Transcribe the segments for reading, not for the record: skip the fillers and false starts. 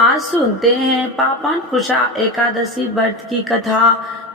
आज सुनते हैं पापन कुशा एकादशी व्रत की कथा।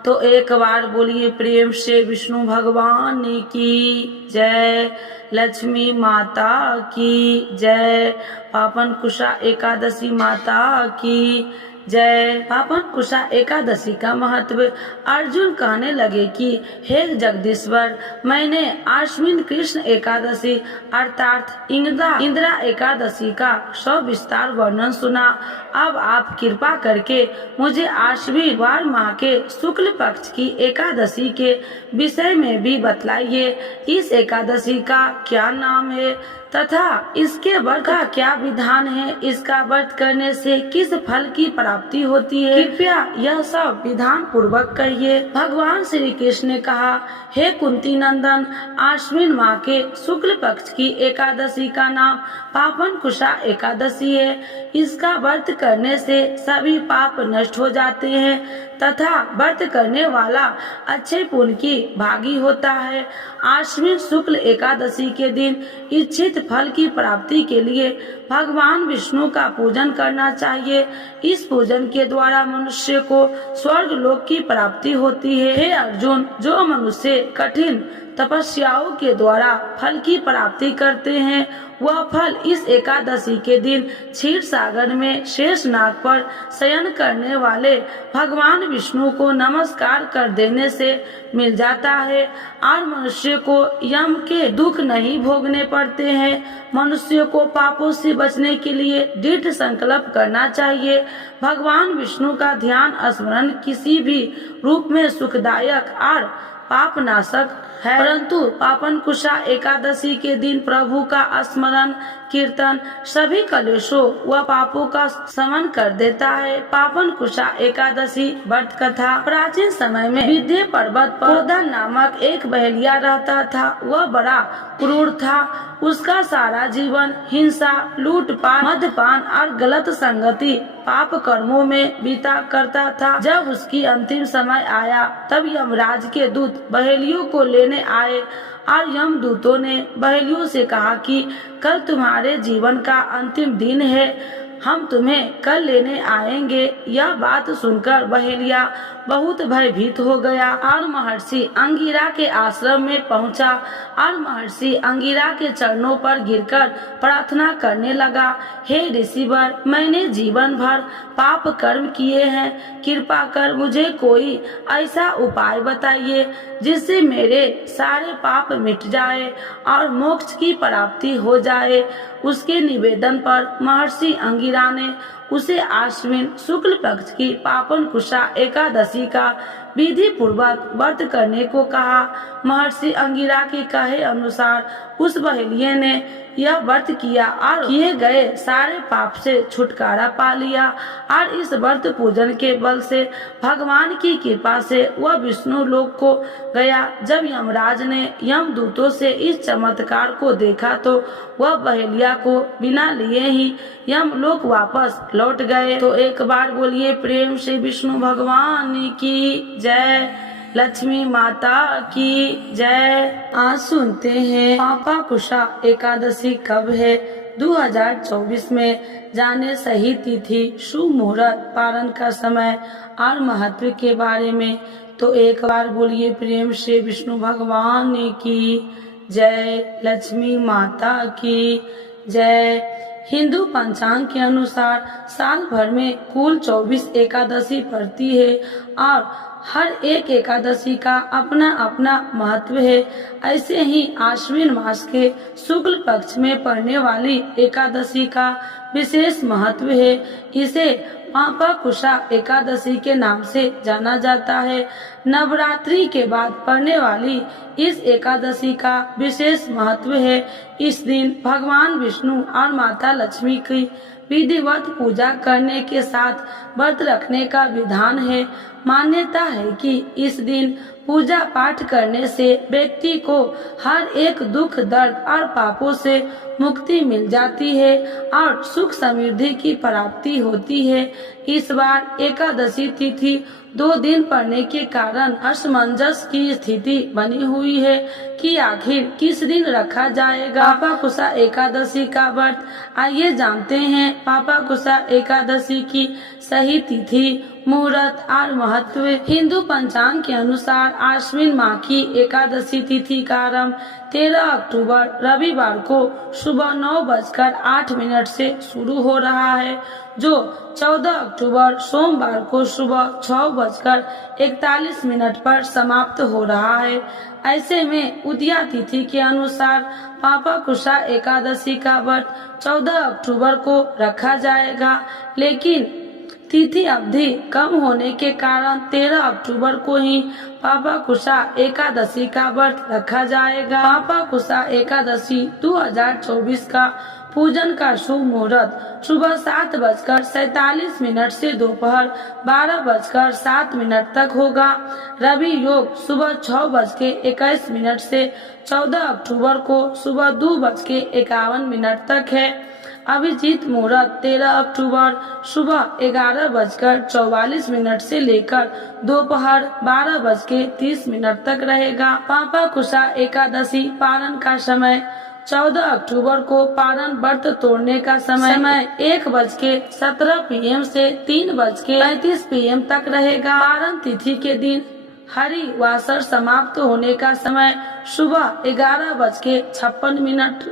तो एक बार बोलिए प्रेम से विष्णु भगवान की जय, लक्ष्मी माता की जय, पापन कुशा एकादशी माता की जय। पापन कुशा एकादशी का महत्व। अर्जुन कहने लगे कि हे जगदीश्वर, मैंने आश्विन कृष्ण एकादशी अर्थात इंदिरा एकादशी का सविस्तार वर्णन सुना। अब आप कृपा करके मुझे आश्विन वार माह के शुक्ल पक्ष की एकादशी के विषय में भी बतलाइए। इस एकादशी का क्या नाम है तथा इसके व्रत का क्या विधान है, इसका व्रत करने से किस फल की प्राप्ति होती है, कृपया यह सब विधान पूर्वक कहिए। भगवान श्री कृष्ण ने कहा, हे कुंती नंदन, आश्विन माह के शुक्ल पक्ष की एकादशी का नाम पापन कुशा एकादशी है। इसका व्रत करने से सभी पाप नष्ट हो जाते हैं तथा व्रत करने वाला अच्छे पुण्य की भागी होता है। आश्विन शुक्ल एकादशी के दिन इच्छित फल की प्राप्ति के लिए भगवान विष्णु का पूजन करना चाहिए। इस पूजन के द्वारा मनुष्य को स्वर्ग लोक की प्राप्ति होती है। हे अर्जुन, जो मनुष्य कठिन तपस्याओं के द्वारा फल की प्राप्ति करते हैं, वह फल इस एकादशी के दिन क्षीर सागर में शेष नाग पर शयन करने वाले भगवान विष्णु को नमस्कार कर देने से मिल जाता है और मनुष्य को यम के दुख नहीं भोगने पड़ते हैं। मनुष्य को पापों से बचने के लिए दृढ़ संकल्प करना चाहिए। भगवान विष्णु का ध्यान स्मरण किसी भी रूप में सुखदायक और पाप नाशक है, परंतु पापन कुशा एकादशी के दिन प्रभु का स्मरण कीर्तन सभी कलेशों व पापों का शमन कर देता है। पापन कुशा एकादशी व्रत कथा। प्राचीन समय में विंध्य पर्वत पर गोवर्धन नामक एक बहेलिया रहता था। वह बड़ा क्रूर था। उसका सारा जीवन हिंसा, लूटपाट, मद्यपान और गलत संगति पाप कर्मों में बीता करता था। जब उसकी अंतिम समय आया तब यमराज के दूत बहेलियों को लेने आए और यमदूतों ने बहेलियों से कहा कि कल तुम्हारे जीवन का अंतिम दिन है, हम तुम्हें कल लेने आएंगे। यह बात सुनकर बहेलिया बहुत भयभीत हो गया और महर्षि अंगिरा के आश्रम में पहुंचा और महर्षि अंगिरा के चरणों पर गिरकर प्रार्थना करने लगा, हे ऋषिवर, मैंने जीवन भर पाप कर्म किए हैं, कृपा कर मुझे कोई ऐसा उपाय बताइए जिससे मेरे सारे पाप मिट जाए और मोक्ष की प्राप्ति हो जाए। उसके निवेदन पर महर्षि अंगिरा ने उसे आश्विन शुक्ल पक्ष की पापन कुशा एकादशी का विधि पूर्वक व्रत करने को कहा। महर्षि अंगिरा के कहे अनुसार उस बहेलिये ने यह व्रत किया और किए गए सारे पाप से छुटकारा पा लिया और इस व्रत पूजन के बल से भगवान की कृपा से वह विष्णु लोक को गया। जब यमराज ने यमदूतों से इस चमत्कार को देखा तो वह बहेलिया को बिना लिए ही यमलोक वापस लौट गए। तो एक बार बोलिए प्रेम से विष्णु भगवान की जय, लक्ष्मी माता की जय। आज सुनते हैं पापा कुशा एकादशी कब है। 2024 में जाने सही तिथि, शुभ मुहूर्त, पारण का समय और महत्व के बारे में। तो एक बार बोलिए प्रेम से विष्णु भगवान की जय, लक्ष्मी माता की जय। हिंदू पंचांग के अनुसार साल भर में कुल 24 एकादशी पड़ती है और हर एक एकादशी का अपना अपना महत्व है। ऐसे ही आश्विन मास के शुक्ल पक्ष में पड़ने वाली एकादशी का विशेष महत्व है। इसे पापा कुशा एकादशी के नाम से जाना जाता है। नवरात्रि के बाद पड़ने वाली इस एकादशी का विशेष महत्व है। इस दिन भगवान विष्णु और माता लक्ष्मी की विधिवत पूजा करने के साथ व्रत रखने का विधान है। मान्यता है कि इस दिन पूजा पाठ करने से व्यक्ति को हर एक दुख दर्द और पापों से मुक्ति मिल जाती है और सुख समृद्धि की प्राप्ति होती है। इस बार एकादशी तिथि 2 दिन पड़ने के कारण असमंजस की स्थिति बनी हुई है कि आखिर किस दिन रखा जाएगा पापाकुशा एकादशी का व्रत। आइए जानते हैं पापाकुशा एकादशी की सही तिथि, मुहूर्त और महत्व। हिंदू पंचांग के अनुसार आश्विन माह की एकादशी तिथि का आरंभ 13 अक्टूबर रविवार को सुबह 9:08 से शुरू हो रहा है, जो 14 अक्टूबर सोमवार को सुबह 6:41 पर समाप्त हो रहा है। ऐसे में उदया तिथि के अनुसार पापाकुशा एकादशी का व्रत 14 अक्टूबर को रखा जाएगा, लेकिन तिथि अवधि कम होने के कारण 13 अक्टूबर को ही पापाकुशा एकादशी का व्रत रखा जाएगा। पापाकुशा एकादशी 2024 का पूजन का शुभ मुहूर्त सुबह 7:47 से दोपहर 12:07 तक होगा। रवि योग सुबह 6:21 से 14 अक्टूबर को सुबह 2:51 तक है। अभिजीत मुहूर्त 13 अक्टूबर सुबह 11:44 से लेकर दोपहर 12:30 तक रहेगा। पापाकुशा एकादशी पारण का समय 14 अक्टूबर को पारण व्रत तोड़ने का समय 1:17 PM से 3:35 PM तक रहेगा। पारण तिथि के दिन हरिवासर समाप्त होने का समय सुबह 11:56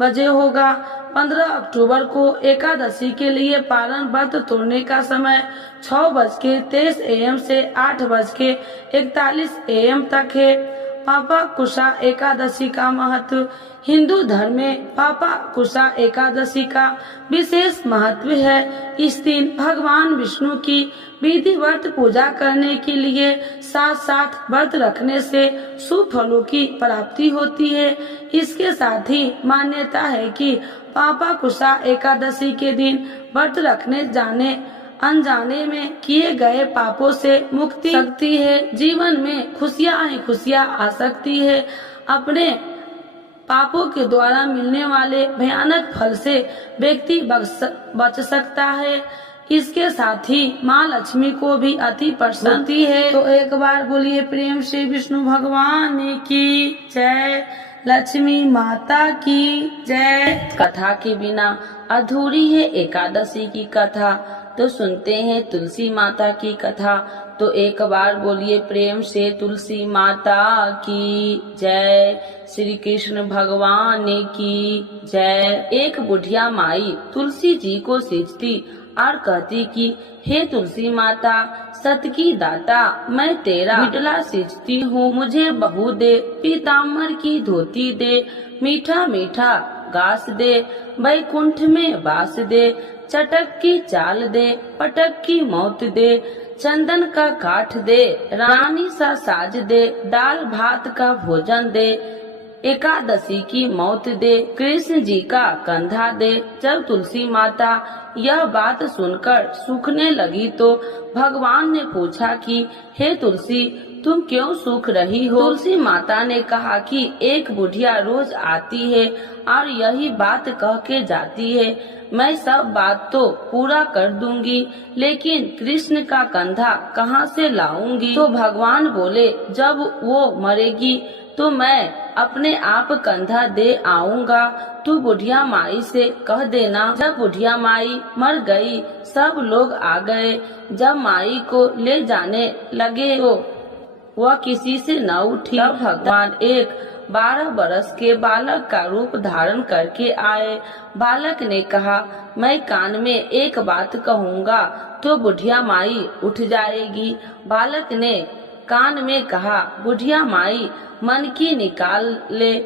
बजे होगा। 15 अक्टूबर को एकादशी के लिए पारण व्रत तोड़ने का समय 6:23 AM से 8:41 AM तक है। पापाकुशा एकादशी का महत्व। हिंदू धर्म में पापाकुशा एकादशी का विशेष महत्व है। इस दिन भगवान विष्णु की विधिवत पूजा करने के लिए साथ साथ व्रत रखने से शुभ फलों की प्राप्ति होती है। इसके साथ ही मान्यता है कि पापाकुशा एकादशी के दिन व्रत रखने जाने अनजाने में किए गए पापों से मुक्ति सकती है। जीवन में खुशियाँ ही खुशियाँ आ सकती है। अपने पापों के द्वारा मिलने वाले भयानक फल से व्यक्ति बच सकता है। इसके साथ ही माँ लक्ष्मी को भी अति प्रसन्न होती है। तो एक बार बोलिए प्रेम से विष्णु भगवान की जय, लक्ष्मी माता की जय। कथा के बिना अधूरी है एकादशी की कथा, तो सुनते हैं तुलसी माता की कथा। तो एक बार बोलिए प्रेम से तुलसी माता की जय, श्री कृष्ण भगवान की जय। एक बुढ़िया माई तुलसी जी को सींचती और कहती कि हे तुलसी माता, सत की दाता, मैं तेरा बिटला सींचती हूँ, मुझे बहू दे, पीताम्बर की धोती दे, मीठा मीठा घास दे, बैकुंठ में वास दे, चटक की चाल दे, पटक की मौत दे, चंदन का काठ दे, रानी सा साज दे, दाल भात का भोजन दे, एकादशी की मौत दे, कृष्ण जी का कंधा दे। जब तुलसी माता यह बात सुनकर सूखने लगी तो भगवान ने पूछा कि हे तुलसी, तुम क्यों सूख रही हो? तुलसी माता ने कहा कि एक बुढ़िया रोज आती है और यही बात कह के जाती है, मैं सब बात तो पूरा कर दूंगी, लेकिन कृष्ण का कंधा कहाँ से लाऊंगी? तो भगवान बोले, जब वो मरेगी तो मैं अपने आप कंधा दे आऊंगा, तू बुढ़िया माई से कह देना। जब बुढ़िया माई मर गई, सब लोग आ गए। जब माई को ले जाने लगे तो वह किसी से न उठी। तब भगवान एक 12 बरस के बालक का रूप धारण करके आए। बालक ने कहा, मैं कान में एक बात कहूँगा तो बुढ़िया माई उठ जाएगी। बालक ने कान में कहा, बुढ़िया माई मन की निकाल ले,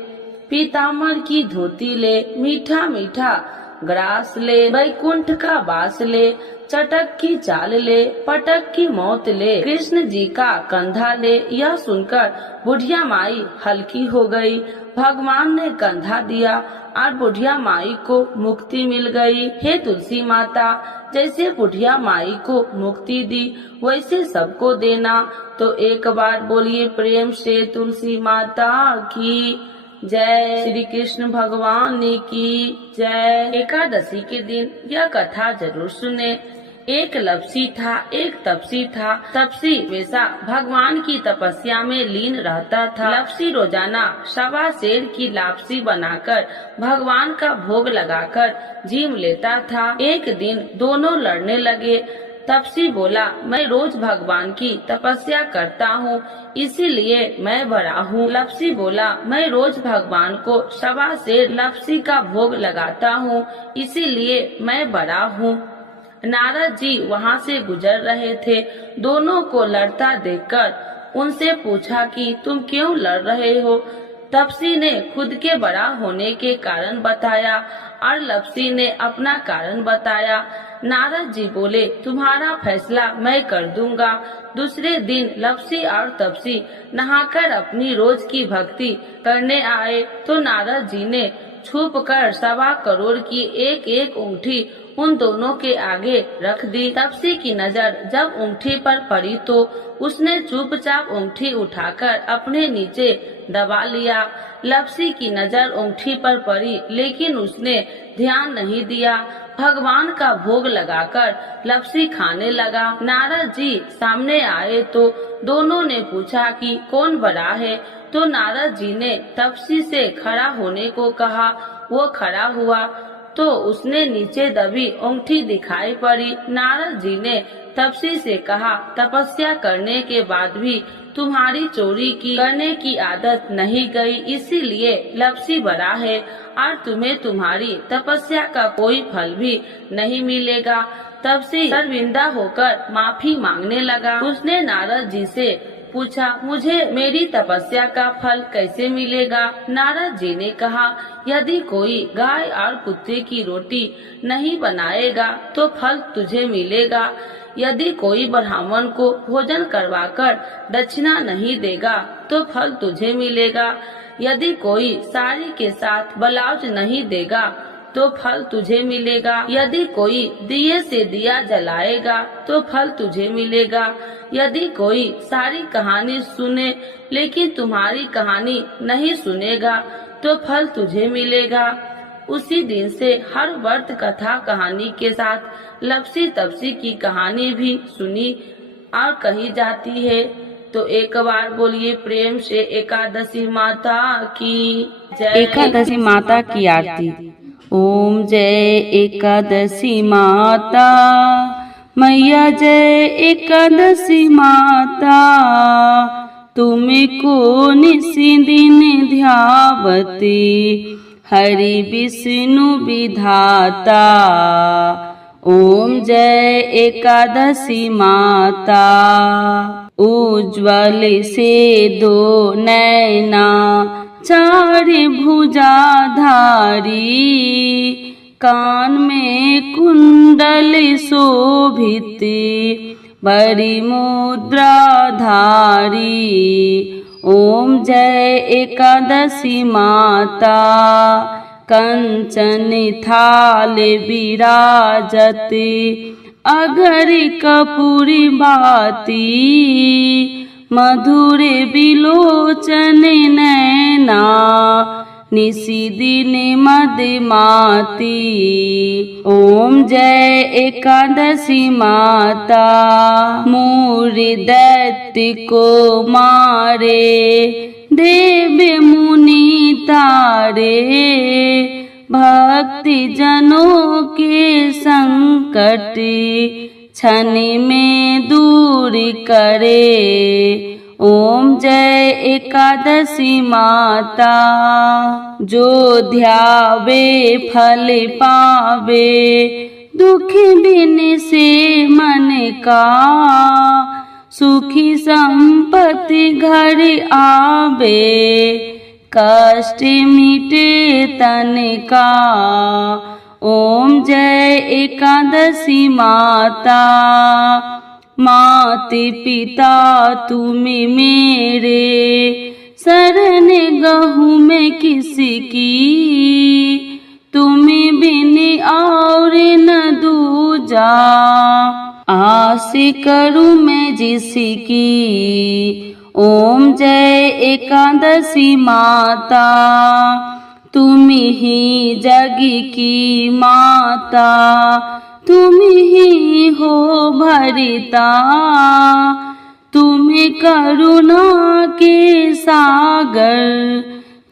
पीताम्बर की धोती ले, मीठा मीठा ग्रास ले, वैकुंठ का वास ले, चटक की चाल ले, पटक की मौत ले, कृष्ण जी का कंधा ले। यह सुनकर बुढ़िया माई हल्की हो गई। भगवान ने कंधा दिया और बुढ़िया माई को मुक्ति मिल गई। हे तुलसी माता, जैसे बुढ़िया माई को मुक्ति दी वैसे सबको देना। तो एक बार बोलिए प्रेम से तुलसी माता की जय। श्री कृष्ण भगवान की जय। एकादशी के दिन यह कथा जरूर सुने। एक लपसी था, एक तपसी था। तपसी वैसा भगवान की तपस्या में लीन रहता था। लपसी रोजाना 1.25 सेर की लापसी बनाकर भगवान का भोग लगाकर जीम लेता था। एक दिन दोनों लड़ने लगे। तपसी बोला, मैं रोज भगवान की तपस्या करता हूँ, इसीलिए मैं बड़ा हूँ। लपसी बोला, मैं रोज भगवान को 1.25 सेर लपसी का भोग लगाता हूँ, इसीलिए मैं बड़ा हूँ। नारद जी वहाँ से गुजर रहे थे। दोनों को लड़ता देखकर उनसे पूछा कि तुम क्यों लड़ रहे हो। तपसी ने खुद के बड़ा होने के कारण बताया और लपसी ने अपना कारण बताया। नारद जी बोले, तुम्हारा फैसला मैं कर दूंगा। दूसरे दिन लपसी और तपसी नहाकर अपनी रोज की भक्ति करने आए तो नारद जी ने छुप कर 1.25 करोड़ की एक एक अंगूठी उन दोनों के आगे रख दी। तपसी की नजर जब अंगूठी पर पड़ी तो उसने चुपचाप अंगूठी उठाकर अपने नीचे दबा लिया। लपसी की नजर अंगूठी पर पड़ी लेकिन उसने ध्यान नहीं दिया। भगवान का भोग लगाकर लपसी खाने लगा। नारद जी सामने आए तो दोनों ने पूछा कि कौन बड़ा है। तो नारद जी ने तपसी से खड़ा होने को कहा। वो खड़ा हुआ तो उसने नीचे दबी अंगूठी दिखाई पड़ी। नारद जी ने तपसी से कहा, तपस्या करने के बाद भी तुम्हारी चोरी करने की आदत नहीं गई, इसीलिए लपसी बड़ा है और तुम्हें तुम्हारी तपस्या का कोई फल भी नहीं मिलेगा। तपसी शर्मिंदा होकर माफी मांगने लगा। उसने नारद जी से पूछा, मुझे मेरी तपस्या का फल कैसे मिलेगा। नारद जी ने कहा, यदि कोई गाय और कुत्ते की रोटी नहीं बनाएगा तो फल तुझे मिलेगा। यदि कोई ब्राह्मण को भोजन करवाकर दक्षिणा नहीं देगा तो फल तुझे मिलेगा। यदि कोई साड़ी के साथ ब्लाउज नहीं देगा तो फल तुझे मिलेगा। यदि कोई दिए से दिया जलाएगा तो फल तुझे मिलेगा। यदि कोई सारी कहानी सुने लेकिन तुम्हारी कहानी नहीं सुनेगा तो फल तुझे मिलेगा। उसी दिन से हर व्रत कथा कहानी के साथ लपसी तपसी की कहानी भी सुनी और कही जाती है। तो एक बार बोलिए प्रेम से एकादशी माता की जय। एकादशी माता की आरती। ओम जय एकादशी माता मैया, जय एकादशी माता। तुम्हें को निसी दिन ध्यावती हरि विष्णु विधाता। ओम जय एकादशी माता। उज्ज्वल से दो नैना चार भुजाधारी, कान में कुंडल शोभित बड़ी मुद्राधारी। ओम जय एकादशी माता। कंचन थाल विराजत अगर कपूरी बाती, मधुर बिलोचन नैना निसी दिन मदमाती। ओम जय एकादशी माता। मूर दैत्य को मारे देव मुनि तारे, भक्ति जनों के संकट क्षण में दूर करे। ओम जय एकादशी माता। जो ध्यावे फल पावे, दुख बिन से मन का, सुखी संपत्ति घर आवे, कष्ट मिटे तन का। ओम जय एकादशी माता। माते पिता तुम्हें मेरे, शरण गहूँ मैं किसकी, तुम्हें बिन और न दूजा, आस करूँ मैं जिसकी। ओम जय एकादशी माता, तुम ही जग की माता, तुम ही हो भरिता, तुम्हें करुणा के सागर,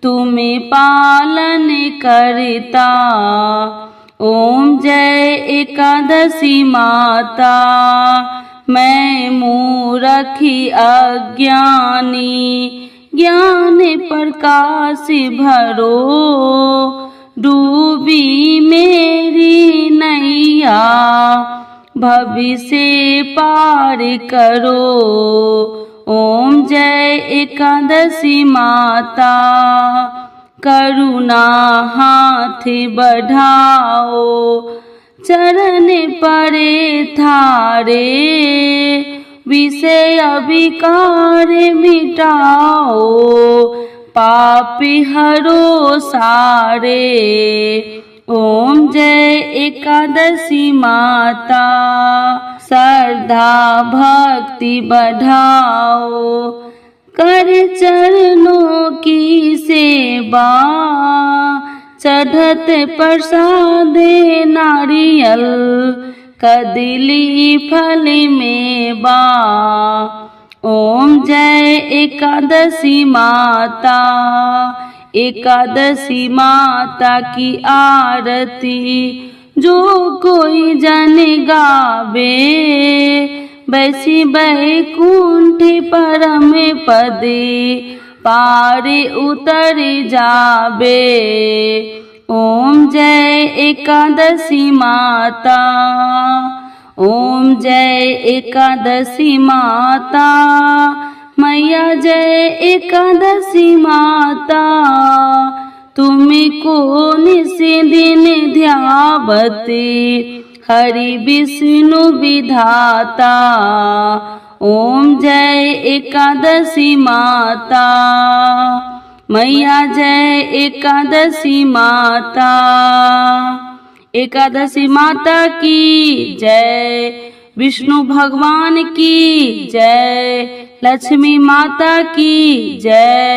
तुम्हें पालन करता। ओम जय एकादशी माता, मैं मूरखी अज्ञानी, ज्ञान प्रकाश भरो, डूबी मेरी नैया, भविष्य पार करो। ओम जय एकादशी माता, करुणा हाथ बढ़ाओ, चरण परे थारे, विषय अभिकार मिटाओ, पापी हरो सारे। ओम जय एकादशी माता, श्रद्धा भक्ति बढ़ाओ, कर चरणों की सेवा, चढ़त प्रसाद नारियल, कदली फल मेवा। ओम जय एकादशी माता, एकादशी माता की आरती जो कोई जन गावे, वैसी बैकुंठ परम पदे पार उतर जावे। ओम जय एकादशी माता, ओम जय एकादशी माता, मैया जय एकादशी माता, तुमको निस दिन ध्यावते, हरि विष्णु विधाता। ओम जय एकादशी माता, मैया जय एकादशी माता। एकादशी माता की जय, विष्णु भगवान की जय, लक्ष्मी माता की जय।